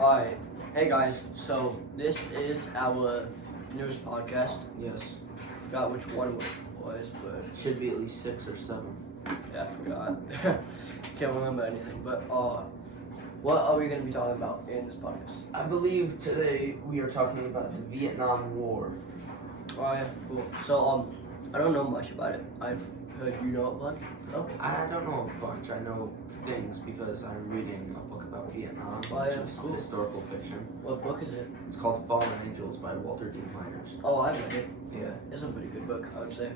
Alright, hey guys, so this is our newest podcast. Yes. Forgot which one it was, but Should be at least 6 or 7. yeah, I forgot. Can't remember anything, but what are we going to be talking about in this podcast? I believe today we are talking about the Vietnam War. Oh yeah, cool. So I don't know much about it. I've heard you know a bunch. No? I don't know a bunch. I know things because I'm reading a book about Vietnam, Oh, which yeah, is cool. historical fiction. What book is it? It's called Fallen Angels by Walter D. Myers. Oh, I read it. Yeah. It's a pretty good book, I would say.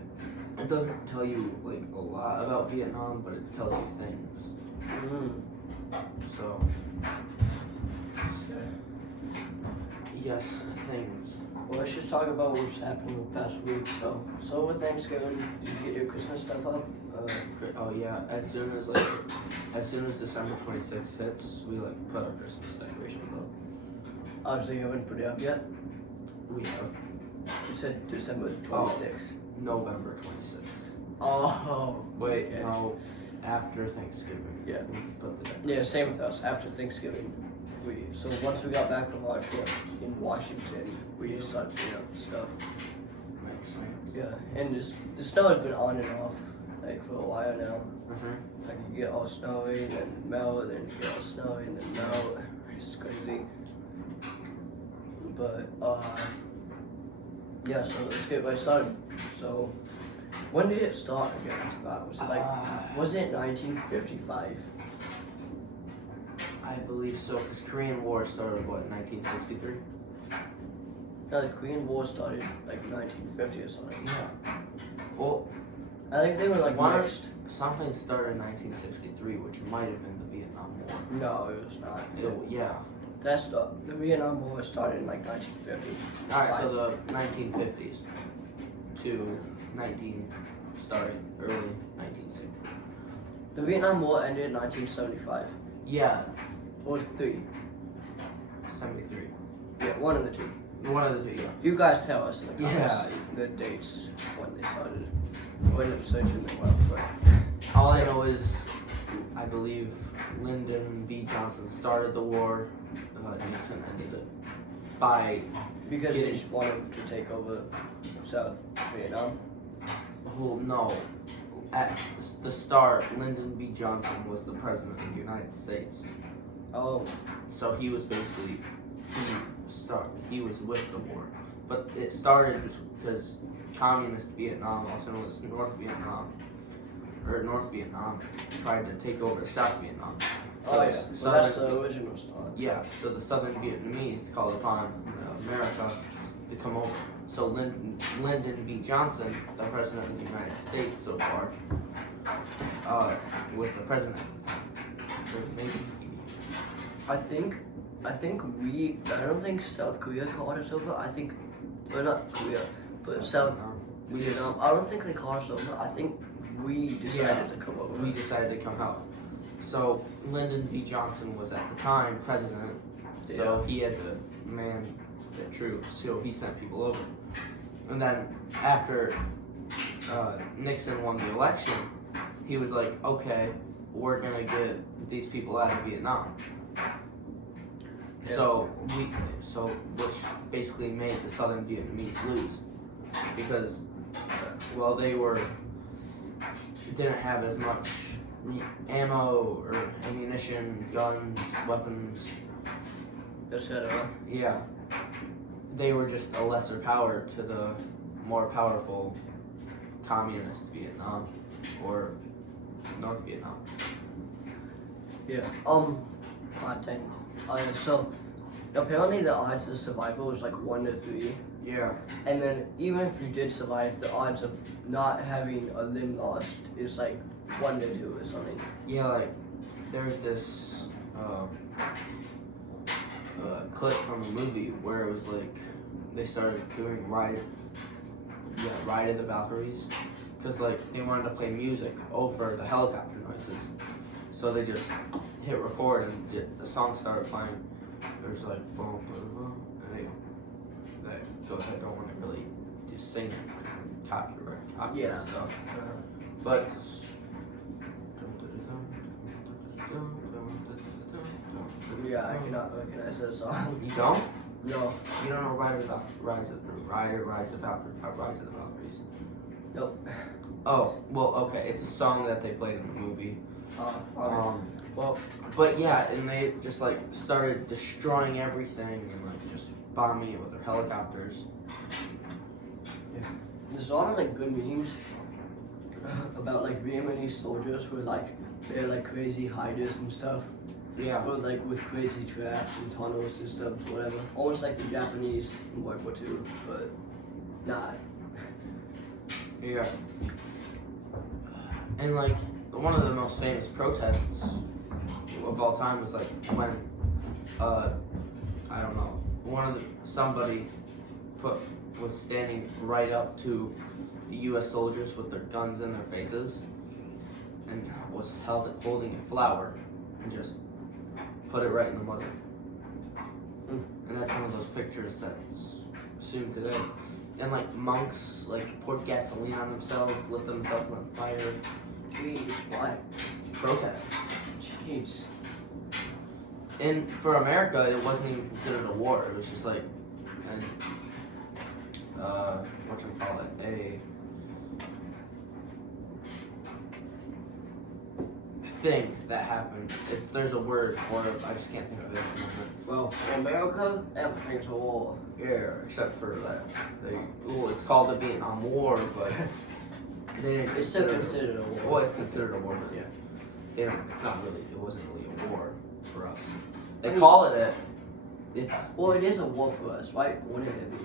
It doesn't tell you like a lot about Vietnam, but it tells you things. Mm. So yes, things. Well, let's just talk about what's happened the past week. So with Thanksgiving, did you get your Christmas stuff up? Oh yeah, as soon as December 26th hits, we put our Christmas decorations up. Obviously, you haven't put it up yet. We have You said December 26th. November 26th. Oh. Wait, okay. no, after Thanksgiving. Yeah. We put the decorations. Yeah, same with us. After Thanksgiving, so once we got back from our trip in Washington, we started putting up the stuff. Makes sense. Yeah, and the snow has been on and off for a while now. Mm-hmm. Like you get all snowy, then melt, then you get all snowy, and then melt. It's crazy. But yeah. So let's get right started. So when did it start again? I forgot. Was it 1955? I believe so, because Korean War started, what, 1963? No, the Korean War started like 1950 or something. Yeah. Well, I think they were like One- mixed. something started in 1963, which might have been the Vietnam War. No, it was not. Yeah. That's the Vietnam War started in like 1950. Alright, so the 1950s to starting early 1960s. The Vietnam War ended in 1975. Yeah, Or 3. 73. Yeah, one of the two. One of the two, yeah. You guys tell us in the comments Yeah. the dates when they started. We'll end up searching them up, but All I know is, I believe Lyndon B. Johnson started the war, Nixon ended it by, because they just wanted to take over South Vietnam. well, no, at the start, Lyndon B. Johnson was the president of the United States. Oh, So he was basically, he was with the war. But it started because communist Vietnam, also known as North Vietnam, tried to take over South Vietnam. oh yeah. the So that's the original start. Yeah, so the Southern Vietnamese called upon America to come over. So Lyndon B. Johnson, the president of the United States so far, was the president at the time. So maybe I don't think South Korea called us over. I think, well, not Korea, but South Vietnam. I don't think they called us over. I think we decided to come over. we decided to come out. So Lyndon B. Johnson was at the time president, so he had to man the troops, so he sent people over. And then after Nixon won the election, he was like, okay, we're gonna get these people out of Vietnam. Yeah. So which basically made the Southern Vietnamese lose because, well, they didn't have as much ammo or ammunition, guns, weapons. etc. Yeah, they were just a lesser power to the more powerful communist Vietnam or North Vietnam. Yeah. Dang. So apparently the odds of survival is like 1 to 3, Yeah. and then even if you did survive, the odds of not having a limb lost is like 1 to 2 or something. Yeah, there's this clip from a movie where it was they started doing Ride of the Valkyries, because they wanted to play music over the helicopter noises, so they just hit record and the song started playing. There's boom, boom, boom, and they go ahead, don't want to really do singing, copyright Yeah. stuff, but Yeah. Yeah, I cannot recognize that song. You don't? No. You don't know Rise of the Valkyries? Nope. Oh, well, okay. It's a song that they played in the movie. Okay. Well, But yeah, and they just like started destroying everything and like just bombing it with their helicopters. there's a lot of like good memes about like Vietnamese soldiers who are like they're like crazy hiders and stuff. Yeah. Or like with crazy traps and tunnels and stuff, whatever. Almost like the Japanese in World War II, but not. Yeah. And like one of the most famous protests of all time was like when I don't know, somebody was standing right up to the US soldiers with their guns in their faces and was holding a flower and just put it right in the muzzle. And that's one of those pictures that's assumed today. And like monks like poured gasoline on themselves, lit themselves on fire. Jeez, why? Protest. Jeez. And for America, it wasn't even considered a war. It was just like a thing that happened. There's a word for it, I just can't think of it at the moment. Well, in America, everything's a war. Yeah, except for that. It's called the Vietnam War, but they didn't It's still consider considered a war. well, it's considered a war, but yeah. It's not really, it wasn't really a war for us. They call it Well, it is a war for us, right? Wouldn't it be?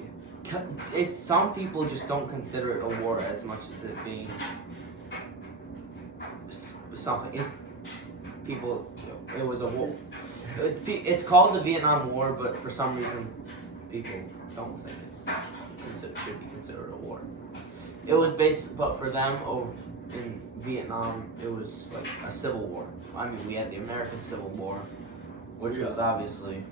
it's some people just don't consider it a war as much as it being something. It was a war. It's called the Vietnam War, but for some reason, people don't think should be considered a war. It was but for them in Vietnam, it was like a civil war. I mean, we had the American Civil War, which was obviously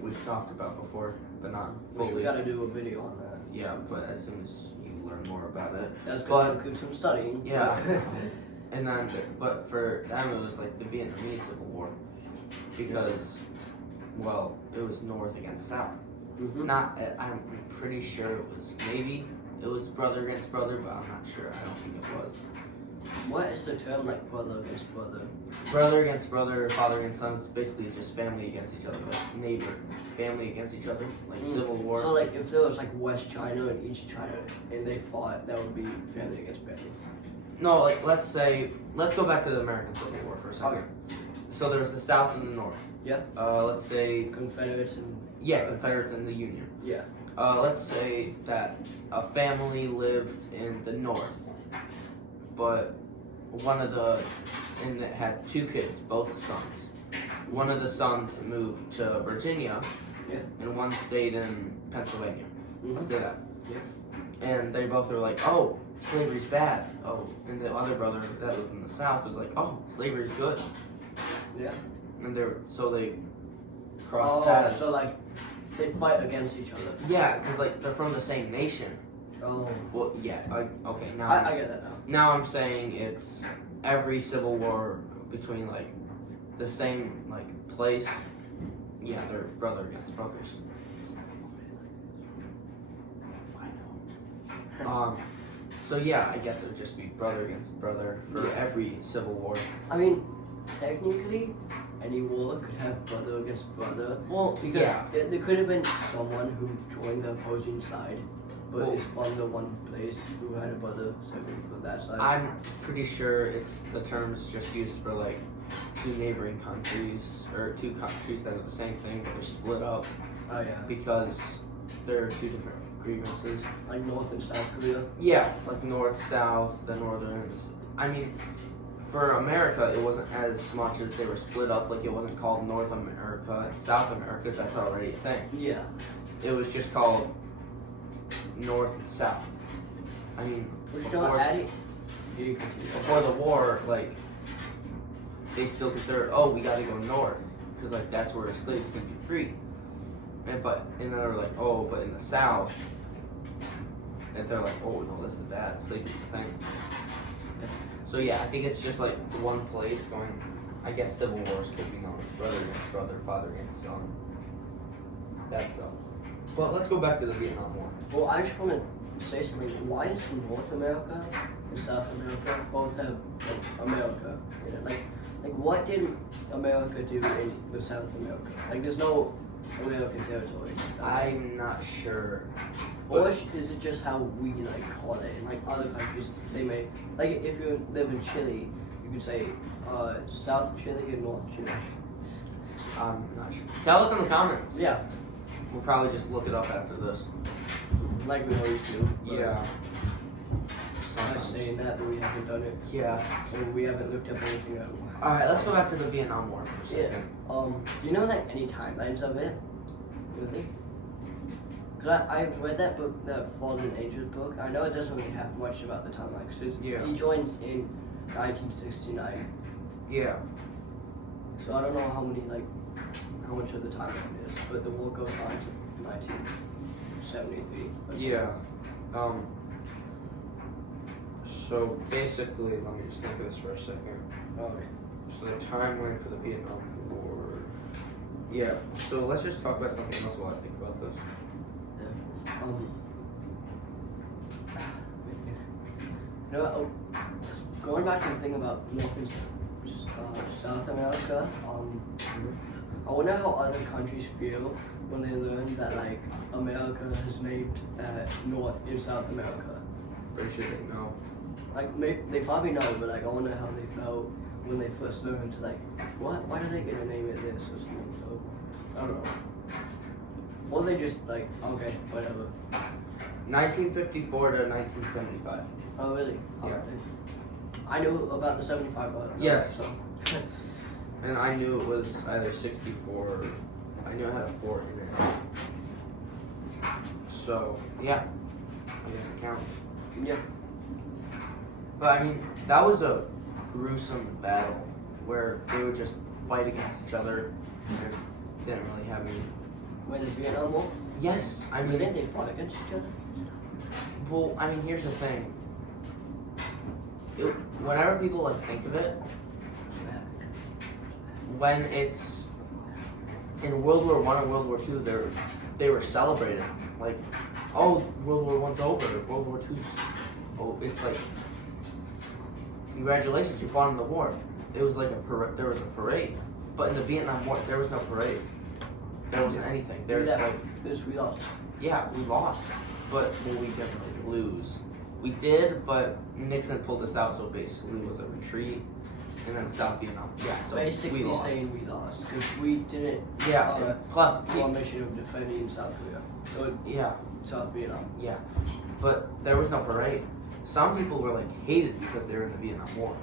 we've talked about before, but not fully. We gotta do a video on that. Yeah, but as soon as you learn more about it, That's gonna include some studying. yeah. And then, but for them, it was like the Vietnamese Civil War because, well, it was North against South. Mm-hmm. I'm pretty sure it was brother against brother, but I'm not sure. I don't think it was. What is the term like brother against brother? Brother against brother, father against son is basically just family against each other, like neighbor, family against each other, like Civil War. So like if there was like West China and East China and they fought, that would be family against family. No, like let's go back to the American Civil War for a second. Okay. So there's the South and the North. Yeah. Let's say Confederates and Confederates and the Union. yeah. Let's say that a family lived in the North, but and it had two kids, both sons. One of the sons moved to Virginia, and one stayed in Pennsylvania. Let's say that. Yeah. And they both were like, "Oh, slavery's bad." Oh, and the other brother that lived in the South was like, "Oh, slavery's good." Yeah. And they crossed paths. So like they fight against each other. Yeah, because like they're from the same nation. Oh. Well, yeah. Okay, now I get that now. Now I'm saying it's every civil war between like the same like place. Yeah, they're brother against brothers. So yeah, I guess it would just be brother against brother for every civil war. I mean, technically, any war could have brother against brother. Well, Because there could have been someone who joined the opposing side, but is from the one place who had a brother serving for that side. I'm pretty sure the term's just used for like two neighboring countries or two countries that are the same thing but they're split up Oh yeah. because there are two different grievances. Like North and South Korea. Yeah, like North, South, the Northern. I mean, for America, it wasn't as much as they were split up. Like it wasn't called North America and South America, 'cause that's already a thing. Yeah. It was just called North and South. I mean, Which not adding. before the war, like they still considered, oh, we gotta go north because like that's where slaves can be free. And then they were like, oh, but in the South, and they're like, oh no, this is bad. Slavery's a thing. So yeah, I think it's just like one place going. I guess civil wars could be known as brother against brother, father against son. That stuff. But let's go back to the Vietnam War. Well, I just want to say something. Why is North America and South America both have like America in it? Like what did America do in the South America? Like, there's no American territory. I'm not sure. Or is it just how we like call it? In like other countries, they may like if you live in Chile, you could say South Chile and North Chile. I'm not sure. Tell us in the comments. Yeah, We'll probably just look it up after this. like we always do. but Yeah. I'm not saying that, but we haven't done it. Yeah. And we haven't looked up anything up. Alright, let's go back to the Vietnam War for a second. Do you know like any timelines of it? Really? Because I've read that book, that Fallen Angels book. I know it doesn't really have much about the timeline. Because Yeah. he joins in 1969. Yeah. So I don't know how much of the timeline is, but the war goes on to 1973. Yeah. So basically, let me just think of this for a second. Okay. So the timeline for the Vietnam War. Yeah. So let's just talk about something else while I think about this. Just going back to the thing about North and South America, I wonder how other countries feel when they learn that like America has named North and South America. Pretty sure they know. Like they probably know, but like I wonder how they felt when they first learned to like, what? Why do they get to name it this or something? So I don't know. Or they just like, okay, whatever. 1954 to 1975. Oh really? Yeah. Okay. I knew about the 75 one. Yes. So. And I knew it was either 64. I knew it had a 4 in it. So yeah, I guess it counts. Yeah. But I mean, that was a gruesome battle where they would just fight against each other. And didn't really have any. Wait, the Vietnam War? Yes, I Really? mean, They fought against each other? well, I mean, here's the thing. Whenever people like think of it, when it's in World War I and World War II, they were celebrating like, oh, World War I's over, World War II's. Oh, it's like, congratulations, you fought in the war. It was like there was a parade, but in the Vietnam War there was no parade. There wasn't anything. There's like, Because we lost. yeah, we lost, but well, we didn't really lose. We did, but Nixon pulled us out, so basically it was a retreat, and then South Vietnam. Yeah, so Basically we lost. saying we lost because we didn't. Yeah, and plus, do our mission of defending South Korea. So yeah, South Vietnam. yeah, but there was no parade. Some people were like hated because they were in the Vietnam War,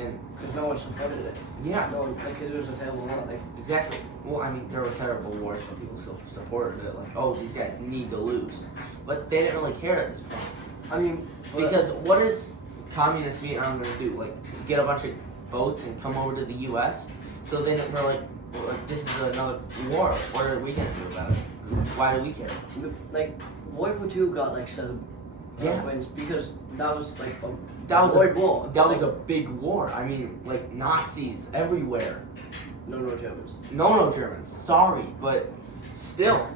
and Because no one supported it. yeah, No one, like, because it was a terrible war. Like, exactly. Well, I mean, there were terrible wars, but people still supported it. Like, oh, these guys need to lose, but they didn't really care at this point. I mean, Because what is communist Vietnam going to do? Like, get a bunch of boats and come over to the U.S.? So then they're like, well, this is another war. What are we going to do about it? Why do we care? like World War II got like Yeah. wins because that was like That was World War. That was Like, a big war. I mean, like, Nazis everywhere. no Germans. No Germans. Sorry, but still.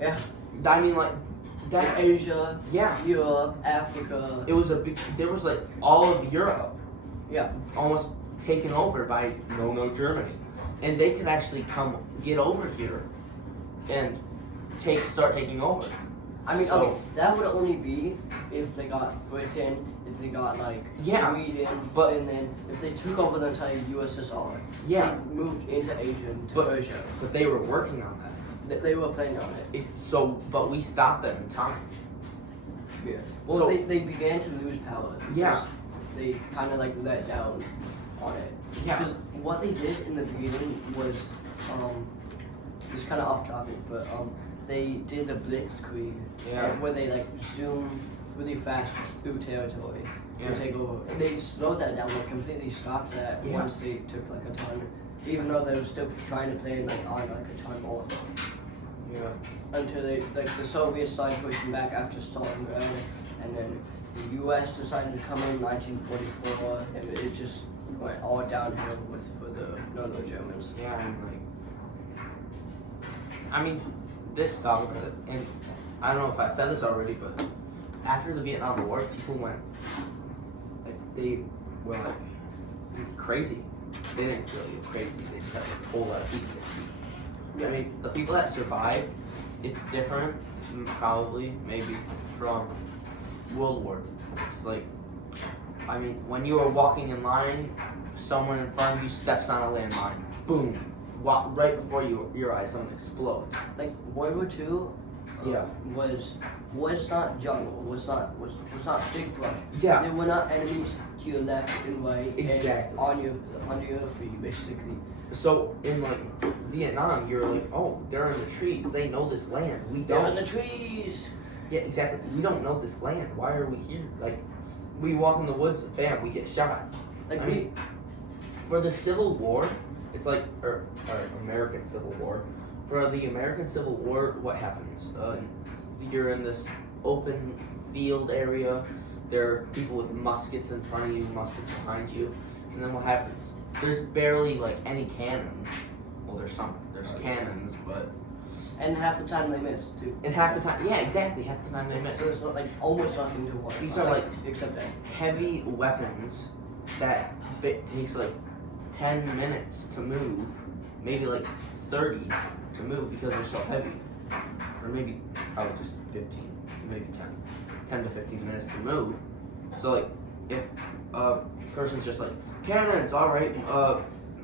Yeah. I mean, like, that. Asia, Yeah. Europe, Africa. It was a big. There was like all of Europe. Yeah. Almost taken over by no Germany, and they could actually come get over here and start taking over. I mean, So- okay, that would only be if they got Britain, if they got like Yeah, Sweden, but- and then if they took over the entire USSR. Yeah. They moved into Asia to But- Persia. But they were working on that. They were planning on it. But we stopped them in time. Yeah. Well, So- they began to lose power. Yeah. because They kind of like let down on it. Yeah. Because what they did in the beginning was, it's kind of off topic, but they did the Blitzkrieg, Yeah. where they like zoom really fast through territory Yeah. to take over. And they slowed that down, like completely stopped that Yeah. once they took like a ton, even though they were still trying to play like on like a ton more. Yeah. Until they like the Soviets started pushing back after Stalingrad, and then the U.S. decided to come in 1944, and it just went all downhill for the Germans. Yeah, and I mean, this talk about it, and I don't know if I said this already, but after the Vietnam War, people went, they were crazy. They didn't really go crazy. They just had a whole lot of PTSD. Yeah. I mean, the people that survived, it's different, probably, maybe, from World War. It's I mean, when you are walking in line, someone in front of you steps on a landmine. Boom. Right before your eyes, something explodes. Like World War II, Yeah. was not jungle, was not big brush. Yeah. They were not enemies to your left and right. Exactly. And on your feet, basically. So in Vietnam, you're oh, they're in the trees. They know this land. We They're in don't. the trees. Yeah, exactly. We don't know this land. Why are we here? We walk in the woods, bam, we get shot. Like I mean, for the Civil War, it's or American Civul War. For the American Civil War, what happens? You're in this open field area. There are people with muskets in front of you, muskets behind you, and then what happens? There's barely any cannons. Well, there's cannons, but and half the time they miss too. and half the time, yeah, exactly, half the time they miss. So there's almost nothing to watch. These are except that. heavy weapons that takes 10 minutes to move, maybe 30 to move because they're so heavy, or maybe just 15, maybe 10 to 15 minutes to move. So if a person's just cannons, all right,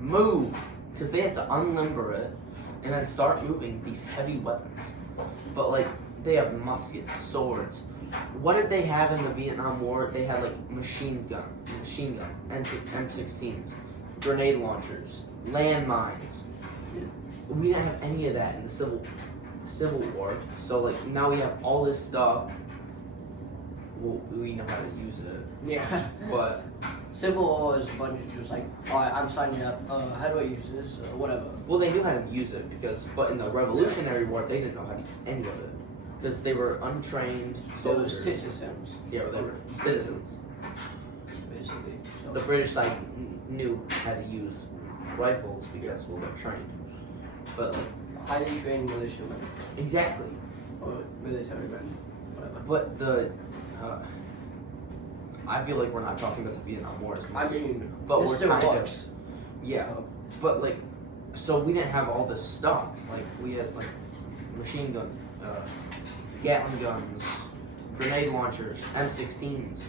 move, because they have to unlimber it and then start moving these heavy weapons. But they have muskets, swords. What did they have in the Vietnam War? They had machine gun, M16s, grenade launchers, landmines. We didn't have any of that in the Civil War. So now we have all this stuff. Well, we know how to use it. Yeah. But Civil War is a bunch of just alright, I'm signing up. How do I use this? Whatever. well, they knew how to use it but in the Revolutionary War, they didn't know how to use any of it because they were untrained So it was soldiers. citizens, Yeah, they were citizens. basically. The British side knew how to use rifles because they're trained. But Highly trained militiamen exactly. or military men, whatever. But I feel we're not talking about the Vietnam War as much. I mean, But it we're still kind of- works. Yeah, but so we didn't have all this stuff. We had machine guns, Gatling guns, grenade launchers, M16s.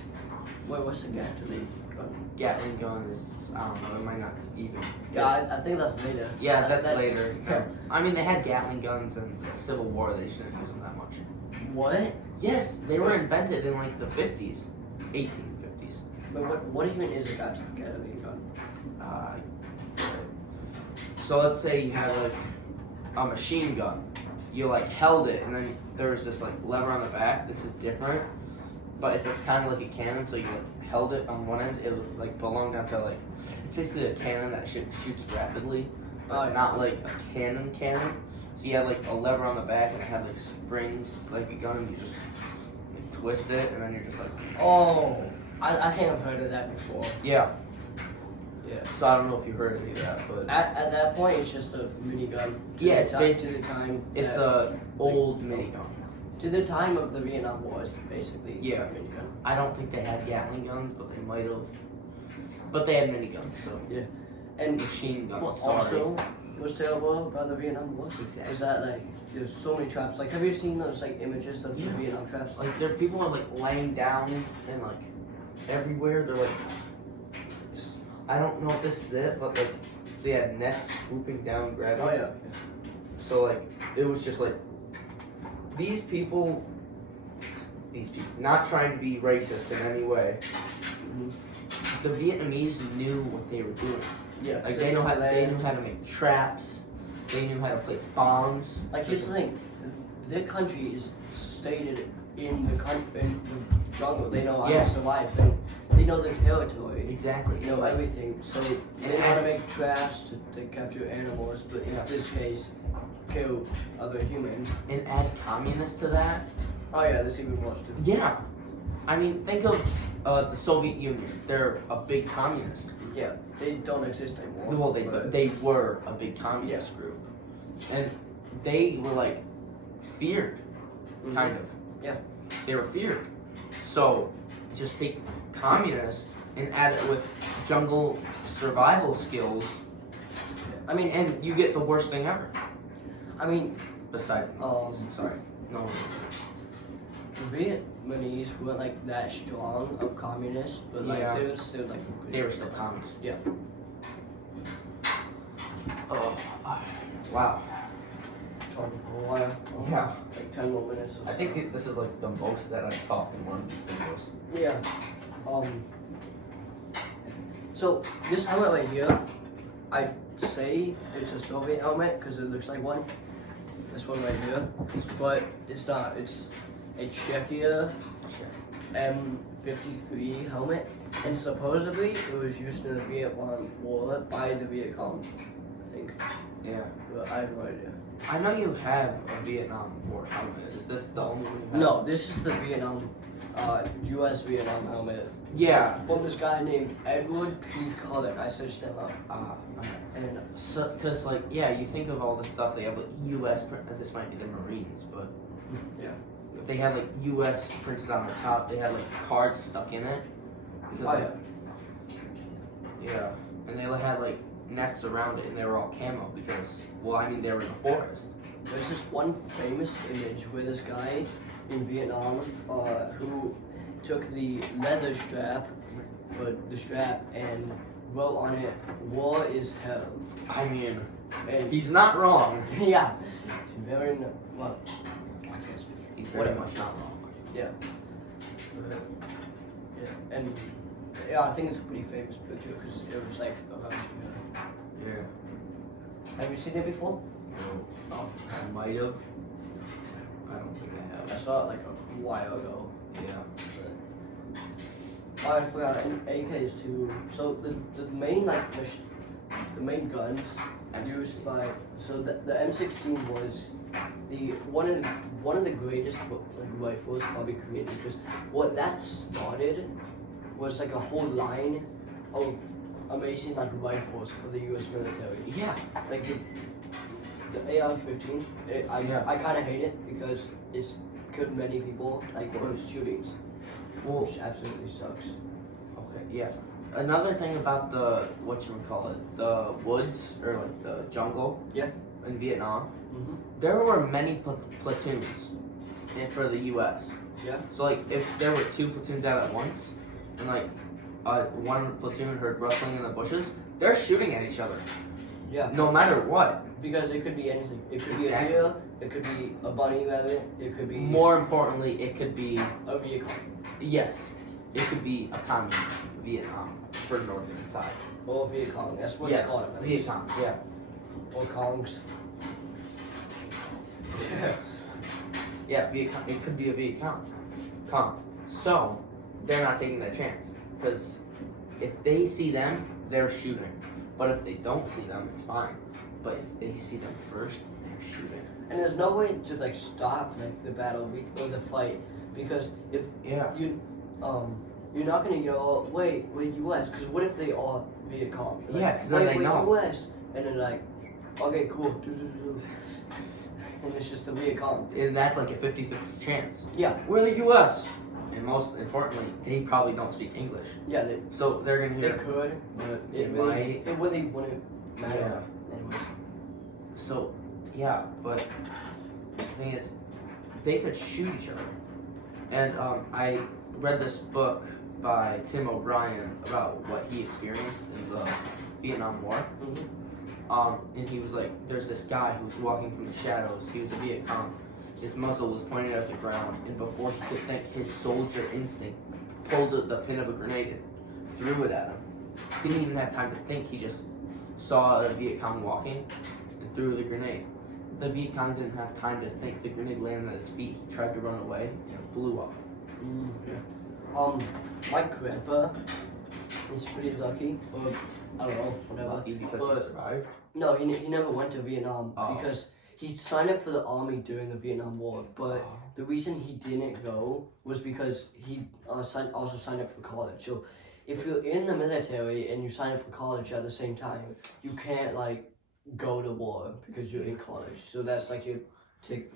Wait, what's the gap to me? Gatling gun is, I don't know, it might not even. Yeah, I think that's later. Yeah, that's later. Yeah. I mean, they had Gatling guns in the Civil War. They just didn't use them that much. What? Yes, they were invented in the 50s, 1850s. But what even is a Gatling gun? So let's say you had a machine gun. You held it, and then there was this lever on the back. This is different, but it's kind of like a cannon. So you held it on one end. It belonged down to it's basically a cannon that shoots rapidly, but Oh, yeah. not a cannon. So you had a lever on the back, and it had springs like a gun, and you just twist it, and then you're just Oh, I think I've heard of that before. yeah. Yeah. So I don't know if you heard any of that, but At that point, it's just a minigun. Yeah, it's to basically- the time. it's that- a old minigun. to the time of the Vietnam War, it's basically Yeah. a minigun. I don't think they had Gatling guns, but they might have. But they had miniguns, so And machine guns. what sorry. also was terrible about the Vietnam War Exactly. is that there's so many traps. Have you seen those images of Yeah. the Vietnam traps? There are people are laying down and everywhere. They're I don't know if this is it, but they had nets swooping down, grabbing. Oh yeah. So it was just these people, not trying to be racist in any way. The Vietnamese knew what they were doing. Yeah. They knew how to make traps. They knew how to place bombs. Here's the thing, their country is stated in the jungle. They know how Yeah. to survive. They know their territory. Exactly. They know everything. So they And know how to make traps to capture animals, but in this case, kill other humans. And add communists to that. Oh yeah, there's even worse too. Yeah. I mean, think of the Soviet Union. They're a big communist. Yeah, they don't exist anymore. Well, but- they were a big communist group, and they were like feared, kind of. Yeah. They were feared. So just take communists and add it with jungle survival skills. I mean, And you get the worst thing ever. I mean, Besides Nazis. Sorry. No. the Vietnamese weren't like that strong of communists, but like Yeah. they were still like They were still communists. Yeah. Oh. Wow. talking for a while. Yeah. Like 10 more minutes. Or I think this is like the most that I've talked in one of these videos. Yeah. So this helmet right here, I'd say it's a Soviet helmet because it looks like one. This one right here, but it's not. It's a Czechia M53 helmet, and supposedly it was used in the Vietnam War by the Viet Cong, I think. Yeah. But I have no idea. I know you have a Vietnam War helmet. Is this the only one you have? No, this is the Vietnam, U.S. Vietnam helmet. Yeah. From this guy named Edward P. Cullen. I searched him up. And so, cause like, yeah, you think of all the stuff they have, like U.S. This might be the Marines, but Yeah. they had like U.S. printed on the top. They had like cards stuck in it. Because, Oh, like, yeah, and they had like nets around it, and they were all camo because, well, I mean, they were in the forest. There's this one famous image where this guy in Vietnam who took the leather strap, and wrote on it, "War is hell." I mean, And he's not wrong. yeah, it's very well. I can't speak. He's very much not wrong. Yeah, and yeah, I think it's a pretty famous picture because it was like around here. Yeah. Have you seen it before? No. Oh, I might have. I don't think I I have. saw it like a while ago. Yeah. Oh, I forgot. And AKs too. So the main the main guns used by the M16 was one of the greatest like rifles probably created because what that started was like a whole line of amazing like rifles for the U.S. military. Yeah. Like the AR-15. Yeah. I kind of hate it because it's killed many people like those shootings, Well, which absolutely sucks. okay, yeah. Another thing about the the woods or like the jungle. Yeah. In Vietnam, Mm-hmm. there were many platoons for the U.S. Yeah. So like, if there were two platoons out at once, and like, one platoon heard rustling in the bushes, they're shooting at each other. Yeah. No matter what. Because it could be anything. It could Exactly. be a deer. It could be a bunny rabbit. It could be More importantly, it could be a vehicle yes, it could be a communist Vietnam for the northern side. or a Viet Cong. That's what Yes, they call it. Viet Cong. Yeah. Or Kongs. Yeah, Viet Cong. It could be a Viet Cong. So they're not taking that chance because if they see them, they're shooting. But if they don't see them, it's fine. But if they see them first, they're shooting. And there's no way to like stop like the battle or the fight because if Yeah. you're not gonna go wait U.S. because what if they are Viet Cong? Like, Yeah, 'cause then they know. U.S. and then like okay cool and it's just the Viet Cong. And that's like a 50-50 chance. Yeah. We're the U.S. And most importantly, they probably don't speak English. Yeah, they So they're gonna hear. could, but It it really wouldn't matter. Yeah. Anyways. So, yeah, but the thing is, they could shoot each other. And I read this book by Tim O'Brien about what he experienced in the Vietnam War. Mm-hmm. And he was like, there's this guy who's walking from the shadows. He was a Viet Cong. His muzzle was pointed at the ground, and before he could think, his soldier instinct pulled the pin of a grenade and threw it at him. He didn't even have time to think. He just saw a Viet Cong walking and threw the grenade. The Viet Cong didn't have time to think. The grenade landed at his feet. He tried to run away and it blew up. My grandpa is pretty lucky, or I don't know, whatever. Lucky because But- he survived. No, he never went to Vietnam Oh. because he signed up for the army during the Vietnam War, but the reason he didn't go was because he also signed up for college. So if you're in the military and you sign up for college at the same time, you can't like go to war because you're in college. So that's like your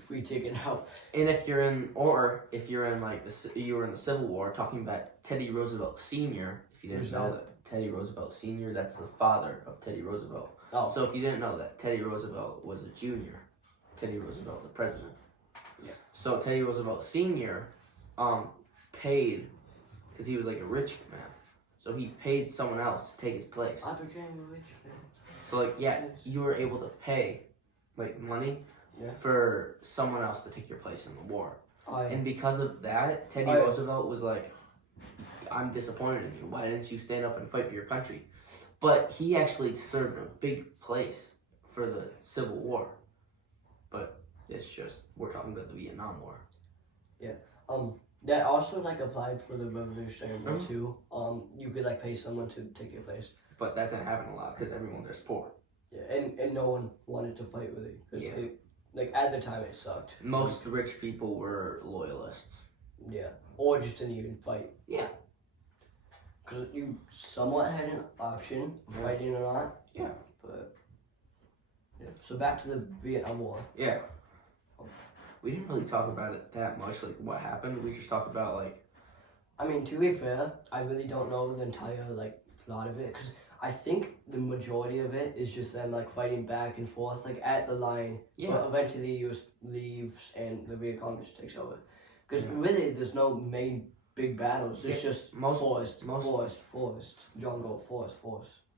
free ticket out. And if you're in like you were in the Civil War, talking about Teddy Roosevelt Sr. If you didn't Who's know that, Teddy Roosevelt Sr. That's the father of Teddy Roosevelt. Oh, So if you didn't know that, Teddy Roosevelt was a junior. Teddy Roosevelt, the president. Yeah. So Teddy Roosevelt Sr. Paid, because he was like a rich man. So he paid someone else to take his place. I became a rich man. So like you were able to pay like money for someone else to take your place in the war. And because of that, Teddy Roosevelt was like, I'm disappointed in you. Why didn't you stand up and fight for your country? But he actually served a big place for the Civil War. But it's just, we're talking about the Vietnam War. Yeah. That also like applied for the Revolutionary War too. You could like pay someone to take your place. But that didn't happen a lot because everyone there's poor. Yeah, and no one wanted to fight with it because like at the time it sucked. Most rich people were loyalists. Yeah, or just didn't even fight. Yeah. Because you somewhat had an option, fighting or not. Yeah. But yeah. So back to the Vietnam War. Yeah. We didn't really talk about it that much, like what happened. We just talked about like. I mean, to be fair, I really don't know the entire like plot of it because I think the majority of it is just them like fighting back and forth like at the line. Yeah. But eventually the US leaves and the Viet Cong just takes over. Because really, there's no main big battles. It's just forest,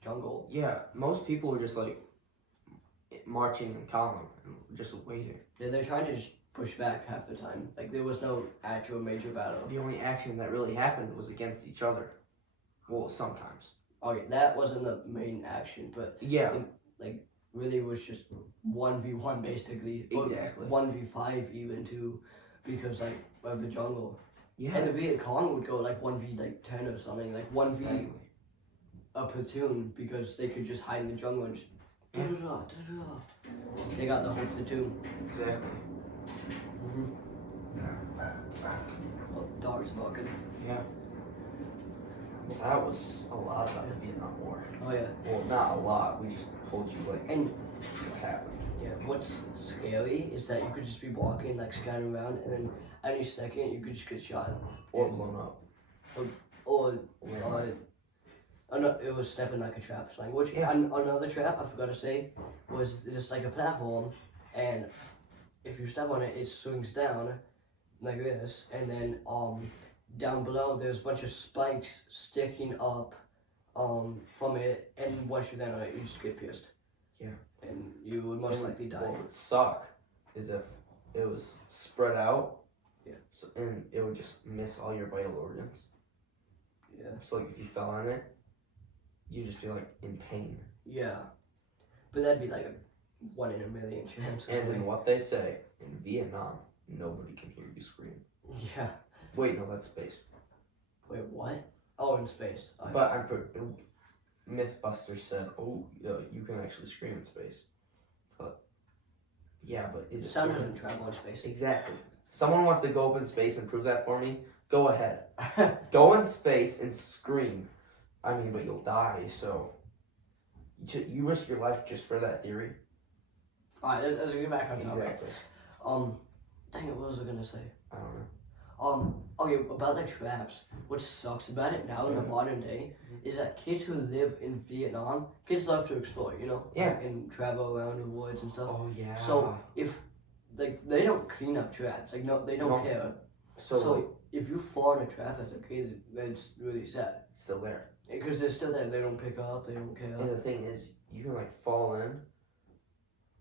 jungle. Yeah, most people were just like marching in column and just waiting. Yeah, they're trying to just push back half the time. Like there was no actual major battle. The only action that really happened was against each other. Well, sometimes. Okay, that wasn't the main action, but yeah, really it was just 1v1 basically. Exactly. 1v5 even too, because like of the jungle. Yeah. And the Viet Cong would go like 1v10 or something, like 1v a platoon because they could just hide in the jungle and just take out the whole platoon. Exactly. Oh, dogs barking. Yeah. Well, that was a lot about the Vietnam War. Oh yeah. Well, not a lot. We just told you like what happened. Yeah. What's scary is that you could just be walking, like scanning around, and then any second you could just get shot or blown up. Or it was stepping like a trap. So like, which another trap I forgot to say was just like a platform, and if you step on it, it swings down like this, and then down below there's a bunch of spikes sticking up from it, and once you're down on it, you just get pierced. Yeah. And you would most likely die. What would suck is if it was spread out. Yeah. So and it would just miss all your vital organs. Yeah. So like if you fell on it, you'd just be like in pain. Yeah. But that'd be like a 1 in a million chance. And in what they say, in Vietnam, nobody can hear you scream. Yeah. Wait, no, that's space. Wait, what? Oh, in space. But Mythbusters said, you can actually scream in space. But yeah, but is it sound doesn't travel in space? Exactly. Someone wants to go up in space and prove that for me? Go ahead. Go in space and scream. I mean, but you'll die, so you risk your life just for that theory. Alright, let's get back on topic. Exactly. Dang it, what was I gonna say? I don't know. Okay, about the traps. What sucks about it now in the modern day is that kids who live in Vietnam, kids love to explore, you know? Yeah. And travel around the woods and stuff. Oh yeah. So if they don't clean up traps, like no, they don't care. So if you fall in a trap as a kid, that's really sad. It's still there. Because they're still there. They don't pick up. They don't care. And the thing is, you can like fall in.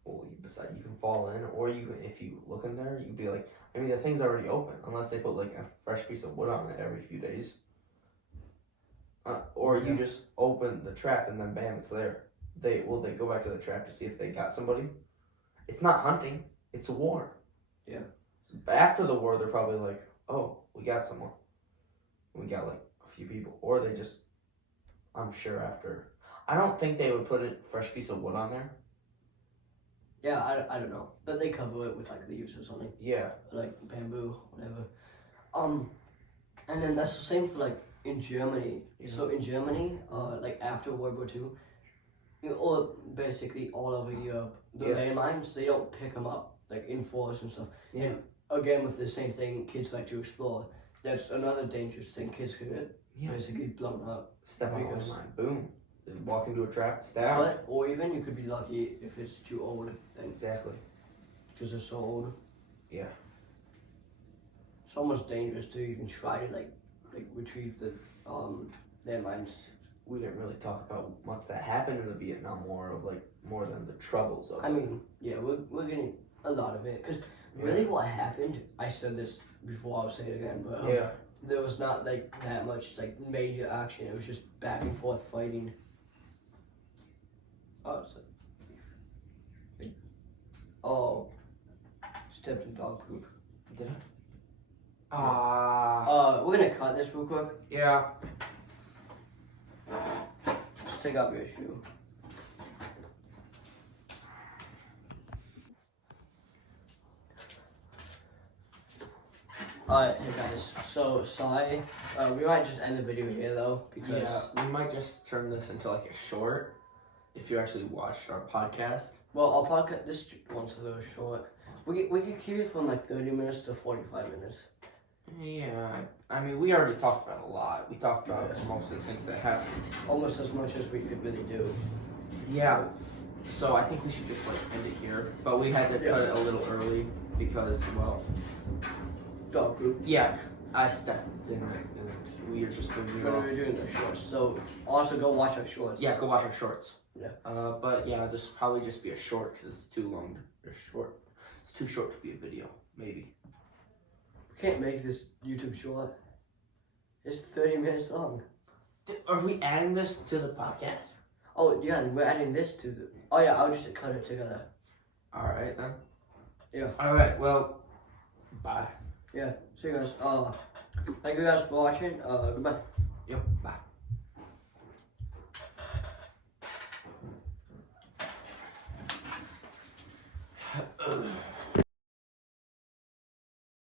Well, you can fall in, or you can, if you look in there, you'd be like, I mean, the thing's already open, unless they put like a fresh piece of wood on it every few days. Or you just open the trap and then bam, it's there. They go back to the trap to see if they got somebody. It's not hunting. It's a war. Yeah. So after the war, they're probably like, oh, we got someone. We got like a few people, or they just. I'm sure after. I don't think they would put a fresh piece of wood on there. Yeah, I don't know, but they cover it with like leaves or something, Yeah. like bamboo, whatever. And then that's the same for like in Germany. So in Germany, like after World War II, or basically all over Europe, the landmines, they don't pick them up like in forests and stuff. Yeah. And again, with the same thing, kids like to explore. That's another dangerous thing. Kids could get basically blown up. Step on a Because- landmine, boom. Walk into a trap, stab. But or even you could be lucky if it's too old, then Exactly. because they're so old. Yeah. It's almost dangerous to even try to like retrieve the landmines. We didn't really talk about much that happened in the Vietnam War, of like more than the troubles of I it. mean, yeah, we're getting a lot of it because really what happened. I said this before. I'll say it again, but there was not like that much like major action. It was just back and forth fighting. Oh, stepped in dog poop. Did I? We're gonna cut this real quick. Yeah. Just take off your shoe. Alright, hey guys. So sorry. We might just end the video here though because Yeah, we might just turn this into like a short. If you actually watched our podcast. well, our podcast this one's a little short. We could keep it from like 30 minutes to 45 minutes. Yeah, I mean, we already talked about a lot. We talked about most of the things that happened. Almost as much as we could really do. Yeah, so I think we should just like end it here. But we had to cut it a little early because, well, Dog poop. yeah, I stepped in it and we were just doing When we were doing the shorts. So also go watch our shorts. Yeah, go watch our shorts. Yeah. But yeah, this will probably just be a short because it's too long. Or short. It's too short to be a video, maybe. We can't make this YouTube short. It's 30 minutes long. Are we adding this to the podcast? Oh yeah, we're adding this to the. Oh yeah, I'll just cut it together. All right then. Yeah. All right. Well, bye. Yeah. See you guys. Thank you guys for watching. Goodbye. Yep. Bye.